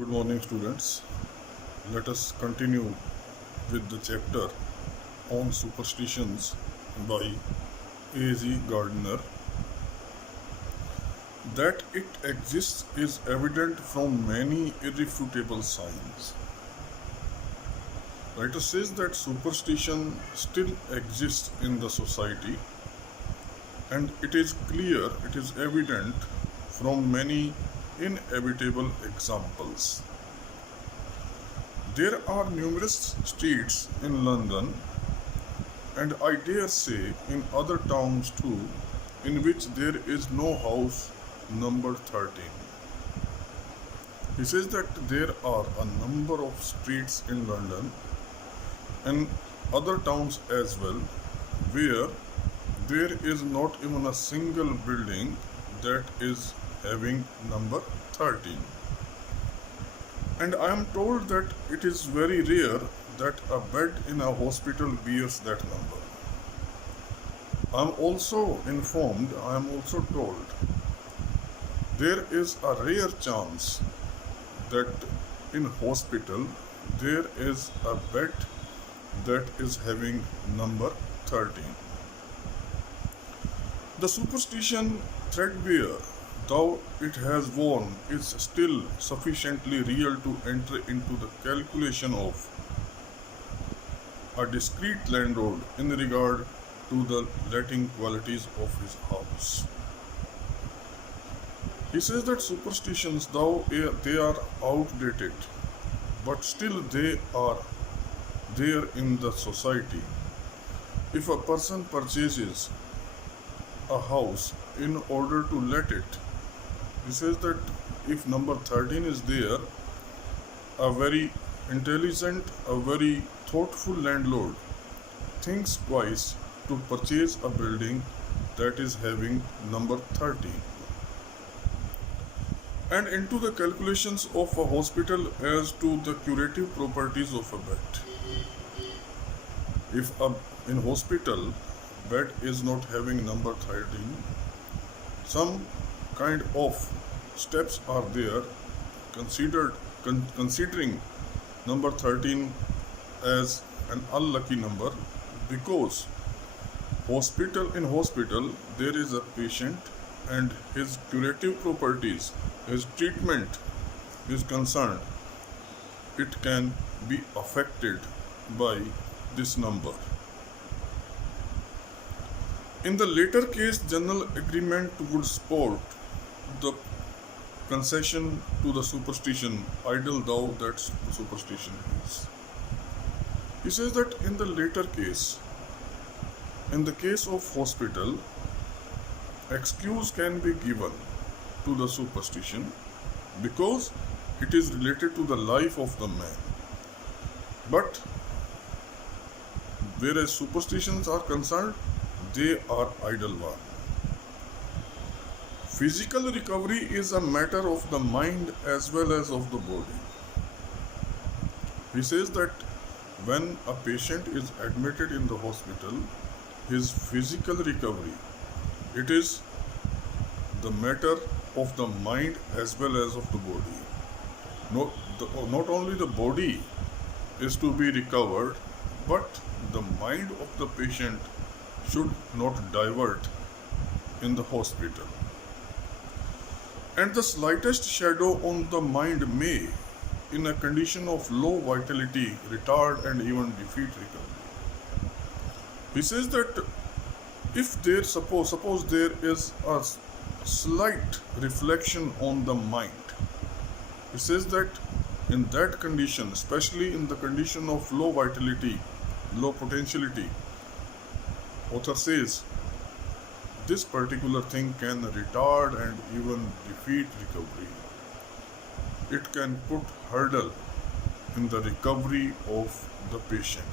Good morning, students. Let us continue with the chapter on superstitions by A G Gardiner. That it exists is evident from many irrefutable signs. Writer says that superstition still exists in the society, and it is clear, it is evident from many inevitable examples. There are numerous streets in London, and I dare say in other towns too, in which there is no house number 13. He says that there are a number of streets in London and other towns as well where there is not even a single building that is having number 13. And I am told that it is very rare that a bed in a hospital bears that number. I am also informed, I am also told, there is a rare chance that in hospital there is a bed that is having number 13. The superstition threadbare, though it has worn, is still sufficiently real to enter into the calculation of a discreet landlord in regard to the letting qualities of his house. He says that superstitions, though they are outdated, but still they are there in the society. If a person purchases a house in order to let it, he says that if number 13 is there, a very intelligent, a very thoughtful landlord thinks twice to purchase a building that is having number 13. And into the calculations of a hospital as to the curative properties of a bed. If in hospital bed is not having number 13, some kind of steps are there considering number 13 as an unlucky number, because in hospital there is a patient and his curative properties, his treatment is concerned, it can be affected by this number. In the later case, general agreement would support the concession to the superstition, idle thou that superstition is. He says that in the later case, in the case of hospital, excuse can be given to the superstition because it is related to the life of the man. But whereas superstitions are concerned, they are idle one. Physical recovery is a matter of the mind as well as of the body. He says that when a patient is admitted in the hospital, his physical recovery, it is the matter of the mind as well as of the body. Not only the body is to be recovered, but the mind of the patient should not divert in the hospital. And the slightest shadow on the mind may, in a condition of low vitality, retard and even defeat recovery. He says that if there suppose there is a slight reflection on the mind, he says that in that condition, especially in the condition of low vitality, low potentiality, author says this particular thing can retard and even defeat recovery. It can put hurdle in the recovery of the patient.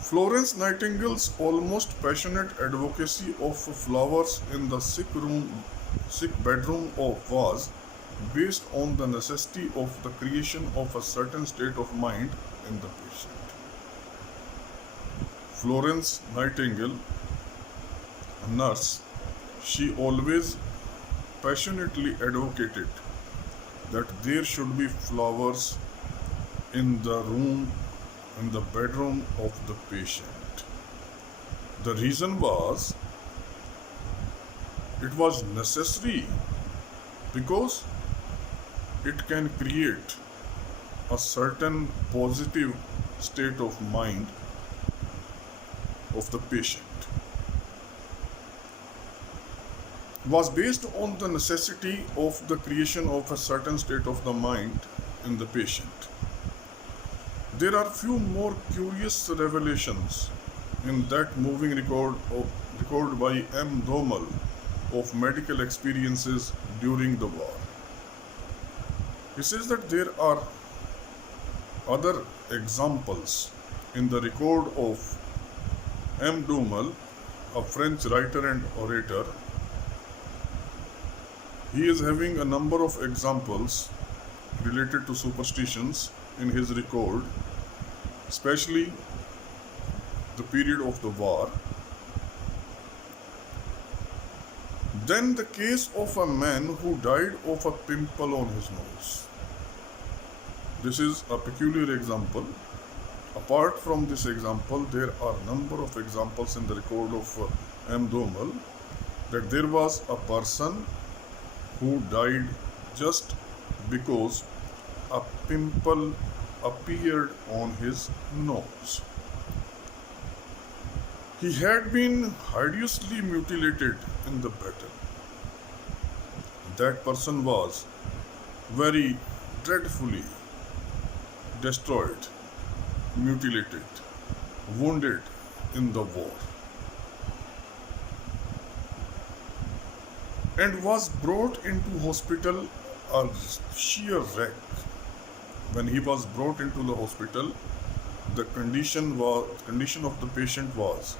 Florence Nightingale's almost passionate advocacy of flowers in the sick bedroom was based on the necessity of the creation of a certain state of mind in the patient. Florence Nightingale, a nurse, she always passionately advocated that there should be flowers in the room, in the bedroom of the patient. The reason was it was necessary because it can create a certain positive state of mind of the patient. Was based on the necessity of the creation of a certain state of the mind in the patient. There are few more curious revelations in that moving record by M. Domal of medical experiences during the war. He says that there are other examples in the record of M. Domal, a French writer and orator. He is having a number of examples related to superstitions in his record, especially the period of the war. Then the case of a man who died of a pimple on his nose. This is a peculiar example. Apart from this example, there are a number of examples in the record of M. Domal that there was a person who died just because a pimple appeared on his nose. He had been hideously mutilated in the battle. That person was very dreadfully destroyed, mutilated, wounded in the war, and was brought into hospital a sheer wreck. When he was brought into the hospital, the condition of the patient was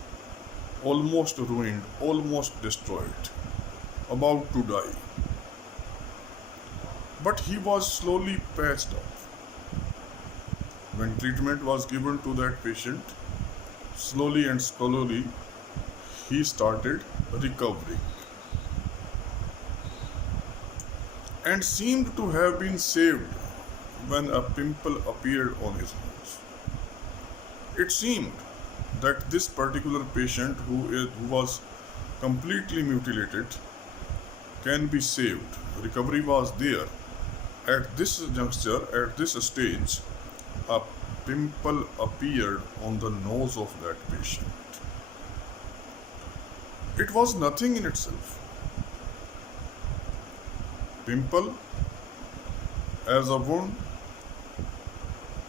almost ruined, almost destroyed, about to die. But he was slowly patched up. When treatment was given to that patient, slowly and slowly he started recovering and seemed to have been saved when a pimple appeared on his nose. It seemed that this particular patient who was completely mutilated can be saved. Recovery was there. At this juncture, at this stage, a pimple appeared on the nose of that patient. It was nothing in itself. Pimple as a wound,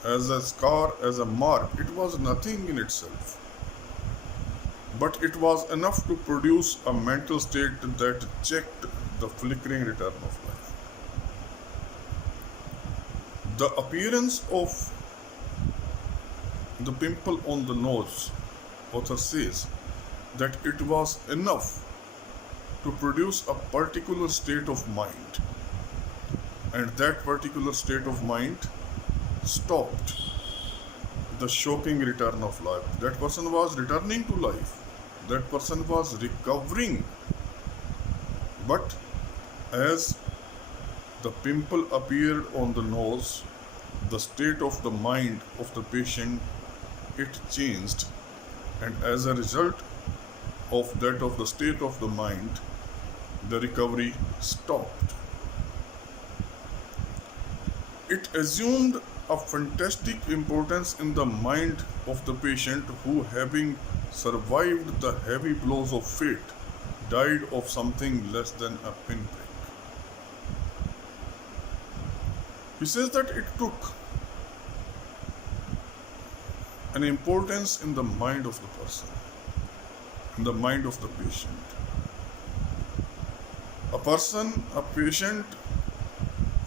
as a scar, as a mark, it was nothing in itself. But it was enough to produce a mental state that checked the flickering return of life. The appearance of the pimple on the nose, author says that it was enough to produce a particular state of mind, and that particular state of mind stopped the shocking return of life. That person was returning to life. That person was recovering. But as the pimple appeared on the nose, the state of the mind of the patient, it changed, and as a result of that, of the state of the mind, the recovery stopped. It assumed a fantastic importance in the mind of the patient who, having survived the heavy blows of fate, died of something less than a pinprick. He says that it took an importance in the mind of the person, in the mind of the patient. A patient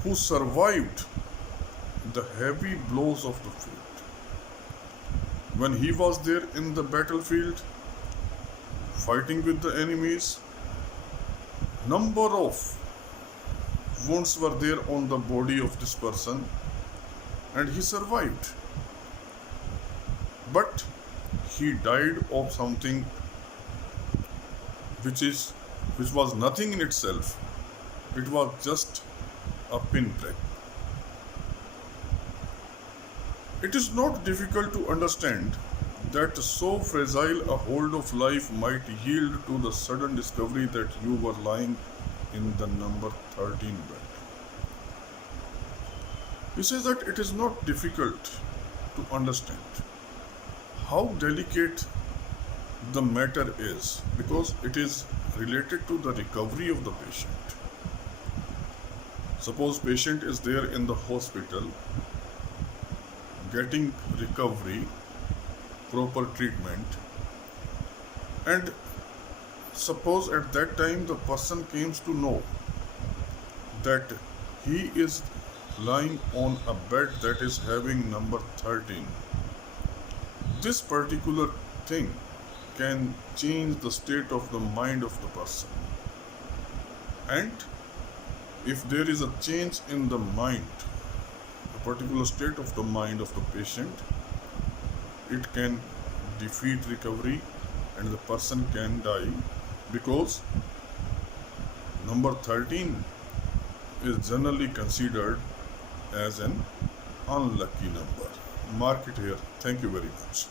who survived the heavy blows of the fate. When he was there in the battlefield, fighting with the enemies, number of wounds were there on the body of this person, and he survived. But he died of something which was nothing in itself. It was just a pinprick. It is not difficult to understand that so fragile a hold of life might yield to the sudden discovery that you were lying in the number 13 bed. He says that it is not difficult to understand how delicate the matter is because it is related to the recovery of the patient. Suppose patient is there in the hospital getting recovery, proper treatment, and suppose at that time the person comes to know that he is lying on a bed that is having number 13. This particular thing can change the state of the mind of the person. And if there is a change in the mind, a particular state of the mind of the patient, it can defeat recovery and the person can die because number 13 is generally considered as an unlucky number. Mark it here. Thank you very much.